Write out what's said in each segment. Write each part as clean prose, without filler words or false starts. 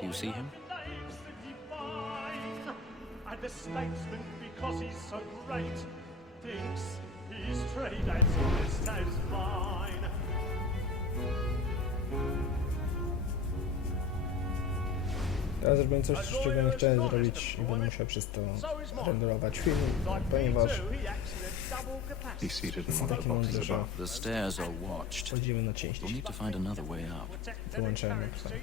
Do you see him? And the statesman, because he's so great, thinks his trade as honest as mine. Teraz zrobię coś, czego nie chciałem zrobić i będę musiał przez to renderować film, ponieważ jestem taki mądry, że The stairs are watched. wchodzimy na część. We'll need to find another way up. Wyłączałem napisane.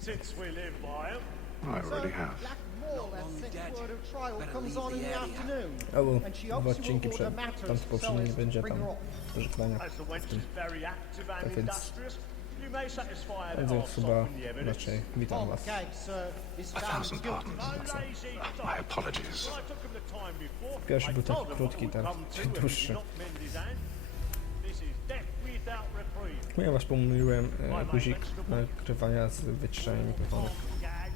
Since we live by 'em. I already have. Albo dwa odcinki przed tamto poprzednie nie będzie tam pożegnania As the w wench tym. is very active and Tak więc industrious, you may satisfy her więc half chyba soften the evidence. raczej witam was. A thousand pardons. Lazy My dog. apologies. I took him the time before. Pierwszy był I taki told him krótki, what will tak come to him if dłuższy. he not mend his hand. This is death without reprieve. Ponieważ pomyliłem guzik nagrywania z wyciszeniem mikrofonu. Gag.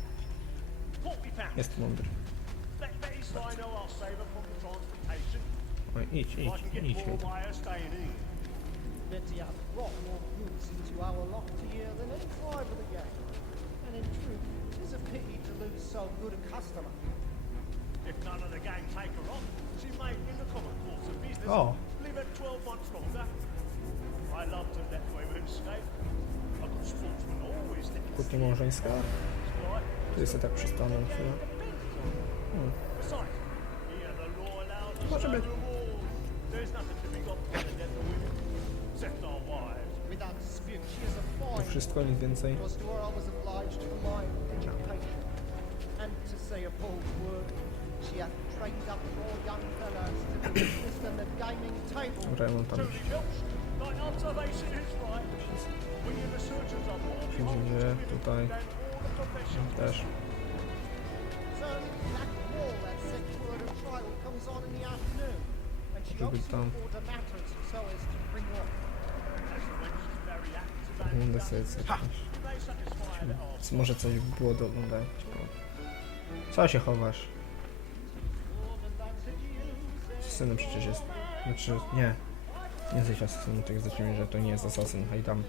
What we found. Jest mądry. Let Betty Stein know I'll save her from the transportation. Oj, idź, I can get idź. more by her staying in. Betty has brought more goods into our loft here than any five of the gang. And in truth, it is a pity to lose so good a customer. If none of the gang take her on, she may, in the common course of business, Oh. live at 12 months longer. I love to let women escape. A good sportsman always lets Kłótnia małżeńska. slide. Tu jest tak przystanę na chwilę. Besides, here the law allows us Może no być. reward. There's nothing to be got from the death of women, except our wives. Without dispute, she is a To fine. wszystko, nic więcej. Because to her I was obliged for my education. And to say a bold word, she hath trained up four young fellas to the business and the gaming table. Dobra, ja mam tam Truly helps. Like observation is right. We in the surgeons are more gdzie beholden to tutaj women than all the professions. też. So that wall that set to her to trial comes on in the afternoon. And she Żeby obviously tam- order matters so as to bring her off. As the wench is very active and Będę sobie coś. you may satisfy her at our Może coś było do oglądania. Co się chowasz? Asasynem przecież jest. Znaczy, nie. Nie jesteś asasynem, tak zacznijmy, że to nie jest asasyn. Hej tam.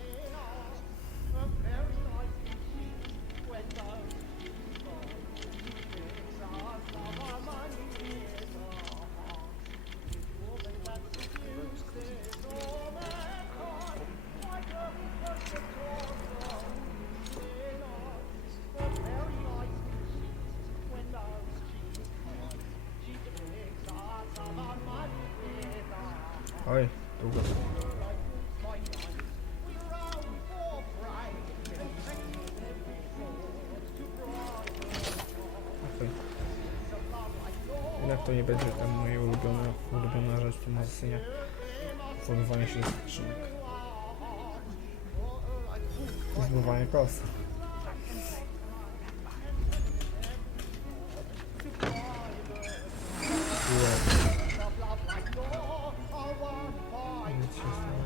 Oj, długo. Okej. Jak to nie będzie tam moja ulubiona rzecz w tym asasynie? Zdobywanie się ze skrzynek. Zdobywanie kos. Nic się stało.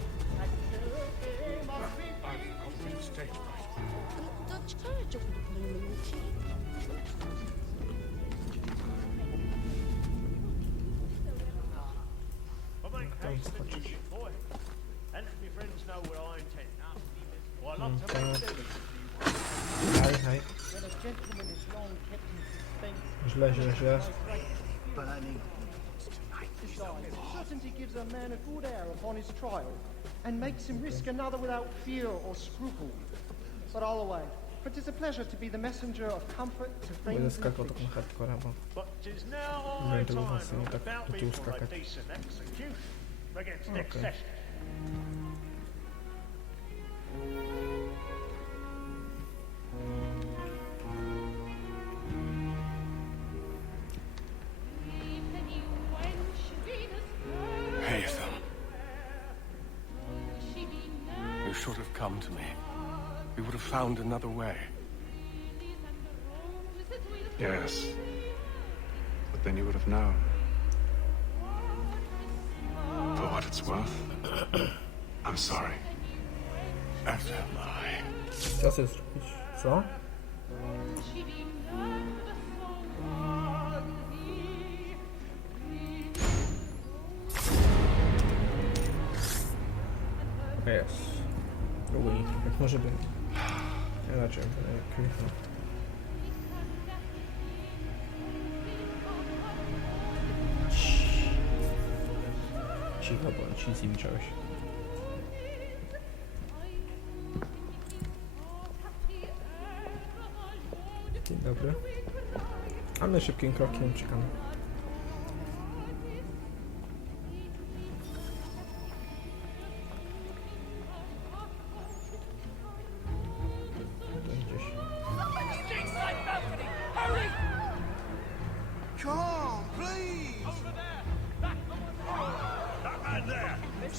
Dutch courage over the blooming tea. But make haste and use it, boy. And let me friends know where I intend. Well, I love to make them. Hej, hej. When a gentleman is long kept in suspense, Źle, źle, źle. besides, certainty gives a man a good air upon his trial, and makes him risk another without fear or scruple. But all away, for 'tis a pleasure to be the messenger of comfort to Będę friends and skakał affliction. taką hardcora, bo But 'tis now Nie, high to time was nie tak about do me tyłu for a skakać. decent execution against Okej. excession. Haytham, you should have come to me. We would have found another way. Yes. But then you would have known. For what it's worth, I'm sorry. As am I. co chcesz zrobić? Co? Jest. Drugi, jak może być. Ja raczej kliknę. Cicho bądź, nic nie widziałeś. Dzień dobry. A my szybkim krokiem czekamy.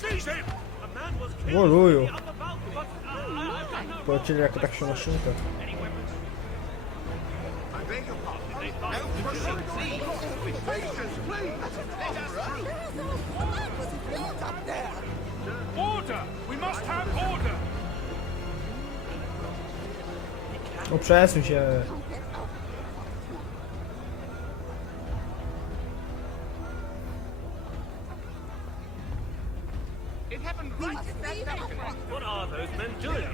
Gdzieś. Woluju. Polecieli jako tak się na szynkę. Order! We must have order! O, przesuń się. What are those men doing?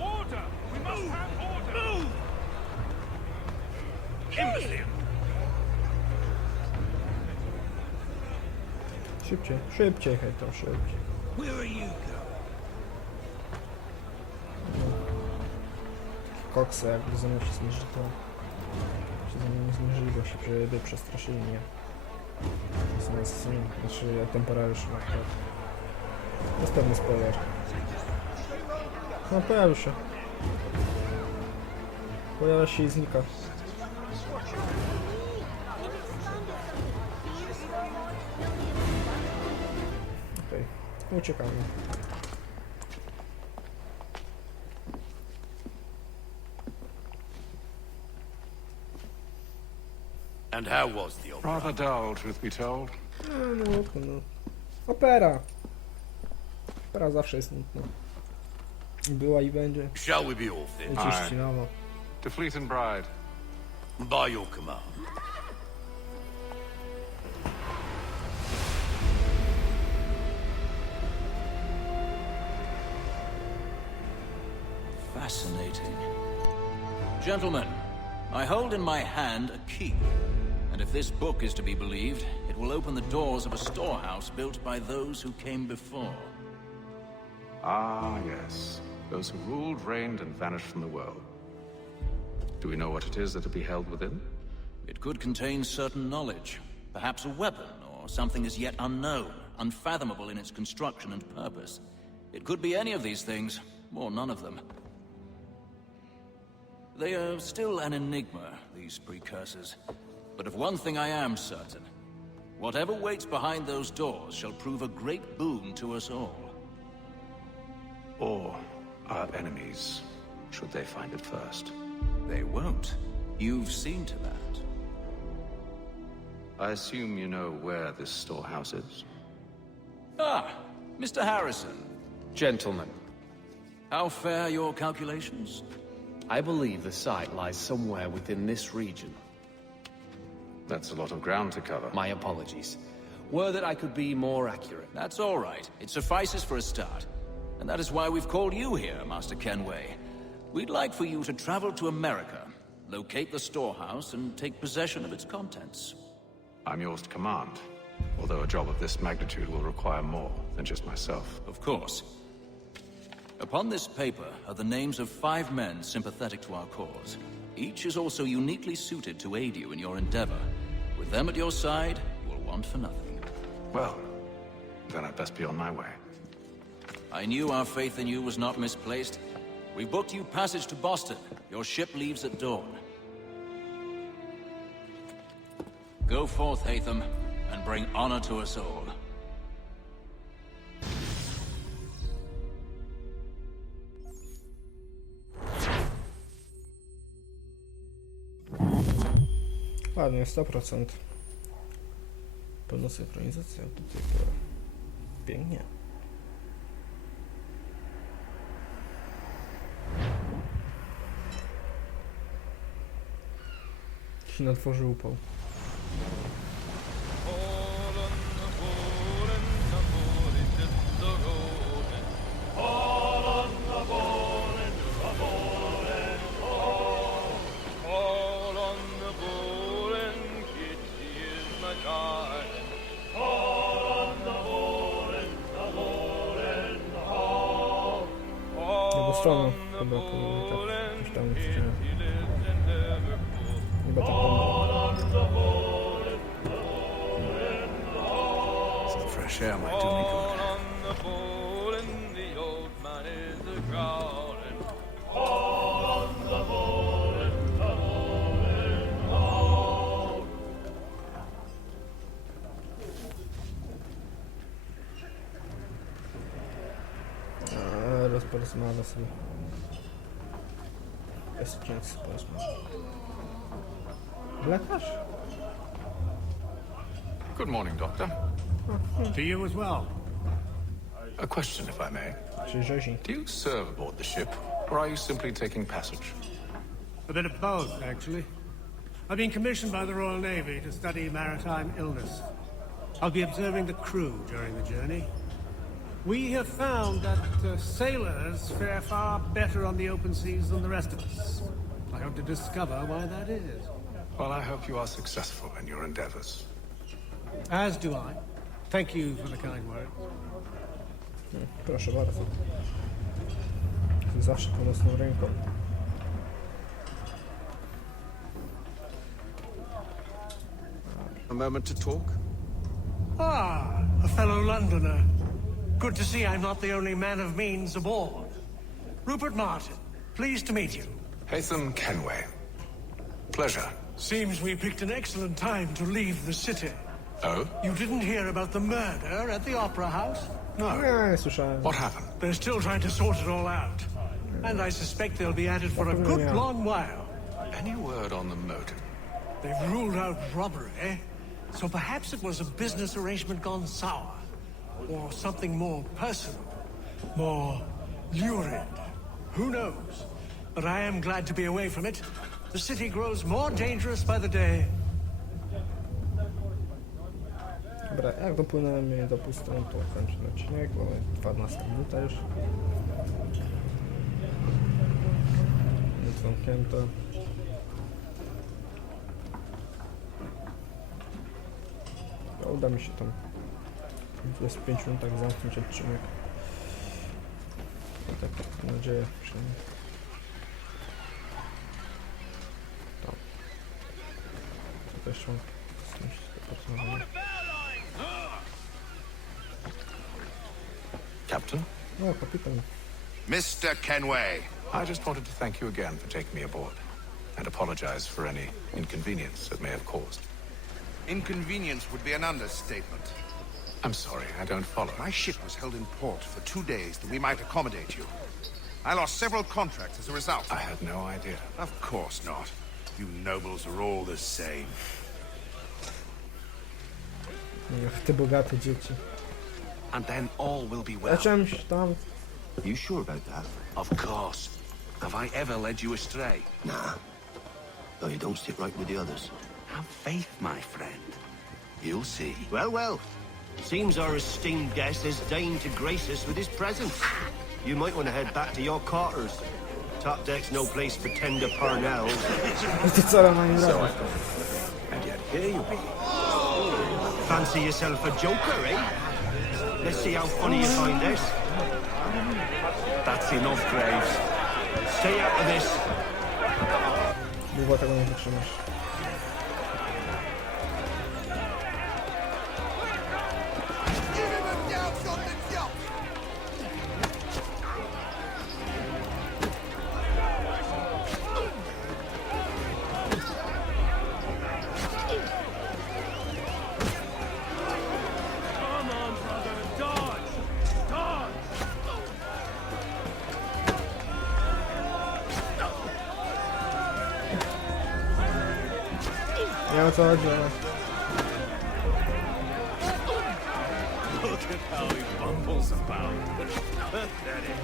Order! We must have order! Move! Imbecile! Szybciej, szybciej, hej, to szybciej. Where are you going? Koksa, jakby ze mną się zmierzyli, to się ze mną nie zmierzyli, bo się przestraszyli mnie. To są asesyni, znaczy temporariusze na przykład. To jest pewny spoiler. No, pojawił się. Pojawia się i znika. Okej, uciekamy. And how was the opera? Rather dull, truth be told. No. Opera. Opera zawsze jest nudna. Była i będzie. Shall we be off then? Oczywiście nowo. To Fleet and Bride. By your command. Fascinating. Gentlemen, I hold in my hand a key. And if this book is to be believed, it will open the doors of a storehouse built by those who came before. Ah, yes. Those who ruled, reigned, and vanished from the world. Do we know what it is that will be held within? It could contain certain knowledge, perhaps a weapon, or something as yet unknown, unfathomable in its construction and purpose. It could be any of these things, or none of them. They are still an enigma, these precursors. But of one thing I am certain. Whatever waits behind those doors shall prove a great boon to us all. Or our enemies, should they find it first? They won't. You've seen to that. I assume you know where this storehouse is? Ah, Mr. Harrison. Gentlemen, How fare your calculations? I believe the site lies somewhere within this region. That's a lot of ground to cover. My apologies. Were that I could be more accurate. That's all right. It suffices for a start. And that is why we've called you here, Master Kenway. We'd like for you to travel to America, locate the storehouse, and take possession of its contents. I'm yours to command, although a job of this magnitude will require more than just myself. Of course. Upon this paper are the names of 5 men sympathetic to our cause. Each is also uniquely suited to aid you in your endeavor. With them at your side, you will want for nothing. Well, then I'd best be on my way. I knew our faith in you was not misplaced. We booked you passage to Boston. Your ship leaves at dawn. Go forth, Hatham, and bring honor to us all. Ładnie, 100%. Pełna synchronizacja do tej pory. Pięknie. Się na dworze upał. stroną chyba powinien tak. Coś tam chciałem. Chyba tak tam. Some fresh air might do me good. Porozmawiamy sobie. Jest często porozmawiamy. Lekarz? Good morning, Doctor. To you as well. A question, if I may. Czyli rzezi. Do you serve aboard the ship, or are you simply taking passage? A bit of both, actually. I've been commissioned by the Royal Navy to study maritime illness. I'll be observing the crew during the journey. We have found that sailors fare far better on the open seas than the rest of us. I hope to discover why that is. Well, I hope you are successful in your endeavors. As do I. Thank you for the kind word. Proszę bardzo. Zawsze pomocną ręką. A moment to talk? Ah, a fellow Londoner. Good to see I'm not the only man of means aboard. Rupert Martin, pleased to meet you. Haytham Kenway. Pleasure. Seems we picked an excellent time to leave the city. Oh? You didn't hear about the murder at the Opera House? No. Nie, słyszałem. What happened? They're still trying to sort it all out. And I suspect they'll be at it for a good long while. Any word on the motive? They've ruled out robbery, so perhaps it was a business arrangement gone sour. Or something more personal, more lurid. Who knows? But I am glad to be away from it. The city grows more dangerous by the day. Dobra, jak dopłynęmy do pustyni, to kończę odcinek, bo 12 minuta już. Jest zamknięte. Uda mi się tam w 25 minutach zamknąć odcinek. Tak mam nadzieję, przynajmniej. Tam. Co też mam z kimś dopracowane. Captain? No, kapitan. Mr. Kenway. I just wanted to thank you again for taking me aboard, and apologize for any inconvenience it may have caused. Inconvenience would be an understatement. I'm sorry, I don't follow. My ship was held in port for 2 days that we might accommodate you. I lost several contracts as a result. I had no idea. Of course not. You nobles are all the same. Ach, te bogate dzieci. And then all will be A well. czymś tam. You sure about that? Of course. Have I ever led you astray? Nah. Though you don't stick right with the others. Have faith, my friend. You'll see. Well, well. Seems our esteemed guest has deigned to grace us with his presence. You might want to head back to your quarters. Top deck's no place for tender parnells. To co na nim robić? And yet here you be. Fancy yourself a joker, eh? Let's see how funny you find this. That's enough, Graves. Stay out of this. Długo tego nie wytrzymasz. Nie wiem o co chodzi, ale... Look at how he bumbles about. Pathetic.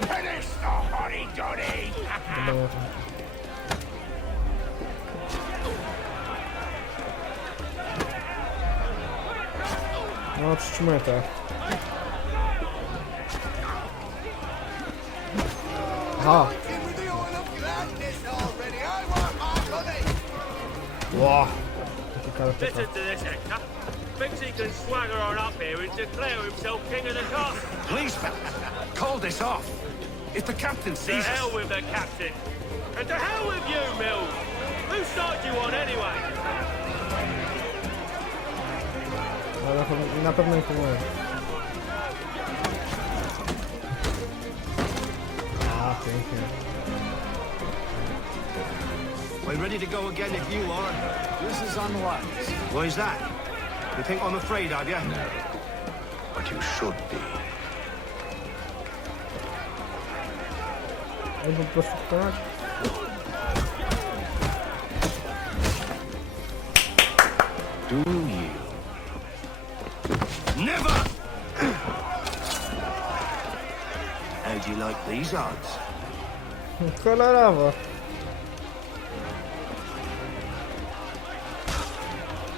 Finish the hurry-dory! Wiadomo o tym. No, przytrzymuję to. Aha. Ło. Taki karpeta. Listen to this, Hector. Thinks he can swagger on up here and declare himself king of the castle. Please, fellas, call this off. If the captain To sees hell us... with the captain. And to hell with you, Mills. Whose side do you on anyway? Ale na pewno nie pomogę. A, pięknie. We're ready to go again if you are. This is unwise. Why is that? You think I'm afraid of you? No, but you should be. Albo po prostu wkonać. Do you? Never! How do you like these odds? Kolorowo.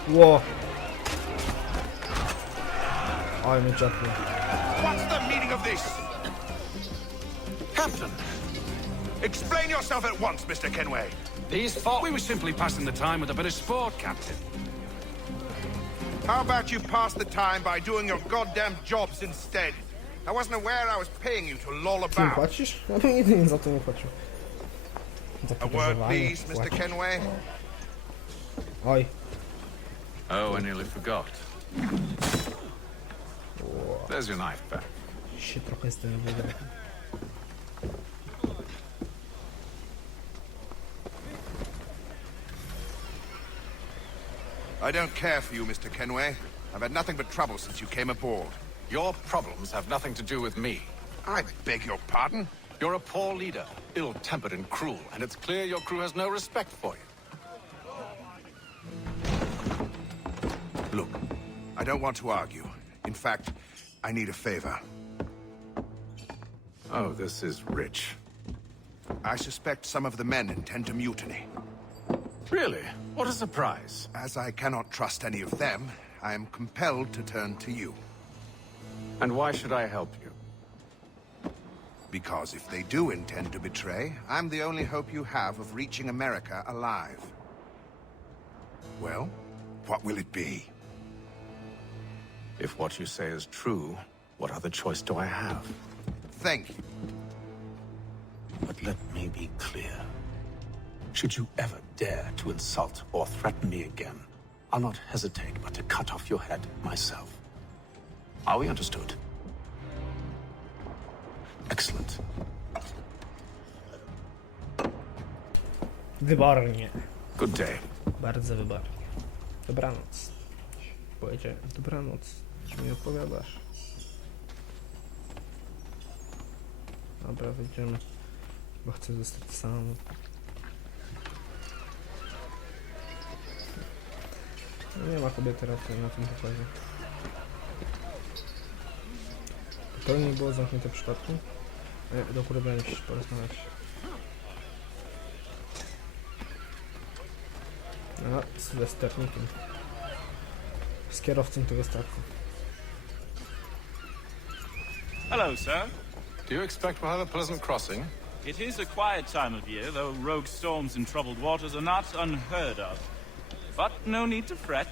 Ło. Oj, mnie czapnie. What's the meaning of this? Captain! Explain yourself at once, Mr. Kenway. These thought we were simply passing the time with a bit of sport, Captain. How about you pass the time by doing your goddamn jobs instead? I wasn't aware I was paying you to loll Ty mi about. płacisz? Ja bym nigdy za to nie płacił. Za A word, podróżowanie please, Mr. płacić. Kenway. Oj. Oh, I nearly forgot. There's your knife back. Się trochę zdenerwowałem. I don't care for you, Mr. Kenway. I've had nothing but trouble since you came aboard. Your problems have nothing to do with me. I beg your pardon? You're a poor leader, ill-tempered and cruel, and it's clear your crew has no respect for you. Look, I don't want to argue. In fact, I need a favor. Oh, this is rich. I suspect some of the men intend to mutiny. Really? What a surprise. As I cannot trust any of them, I am compelled to turn to you. And why should I help you? Because if they do intend to betray, I'm the only hope you have of reaching America alive. Well, what will it be? If what you say is true, what other choice do I have? Thank you. But let me be clear. Should you ever dare to insult or threaten me again, I'll not hesitate but to cut off your head myself. Are we understood? Excellent. Wybornie. Good day. Bardzo wybornie. Dobranoc. Powiedziałem, dobranoc. Czy mi opowiadasz? Dobra, wyjdziemy. Bo chcę zostać sam. Nie ma kobiety raczej na tym pokładzie. To nie było zamknięte przypadkiem. Do góry będę się porozmawiać. A, z westernikiem. Z kierowcą tego statku. Hello, sir. Do you expect we'll have a pleasant crossing? It is a quiet time of year, though rogue storms in troubled waters are not unheard of. But no need to fret.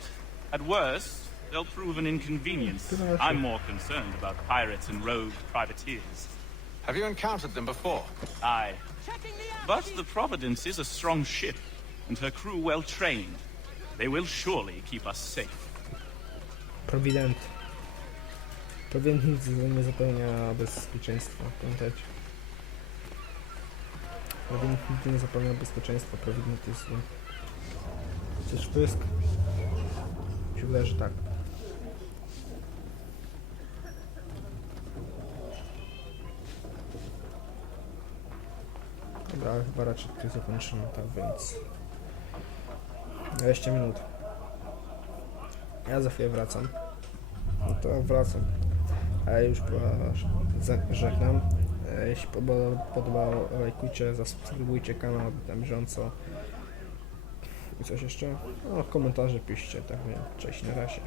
At worst, they'll prove an inconvenience. I'm more concerned about pirates and rogue privateers. Have you encountered them before? Aye. But the Providence is a strong ship, and her crew well trained. They will surely keep us safe. Prowident. Prowident nic nie zapewnia bezpieczeństwa, pamiętajcie. Prowident nigdy nie zapewnia bezpieczeństwa, prowident jest zły. Chcesz pysk? Mi się wydaje, że tak. Dobra, ale chyba raczej tutaj zakończymy, tak więc 20 minut. Ja za chwilę wracam. No to wracam. A ja już żegnam. Jeśli podobało, lajkujcie, zasubskrybujcie kanał na bieżąco. I coś jeszcze? No, w komentarze piszcie, tak więc cześć, na razie.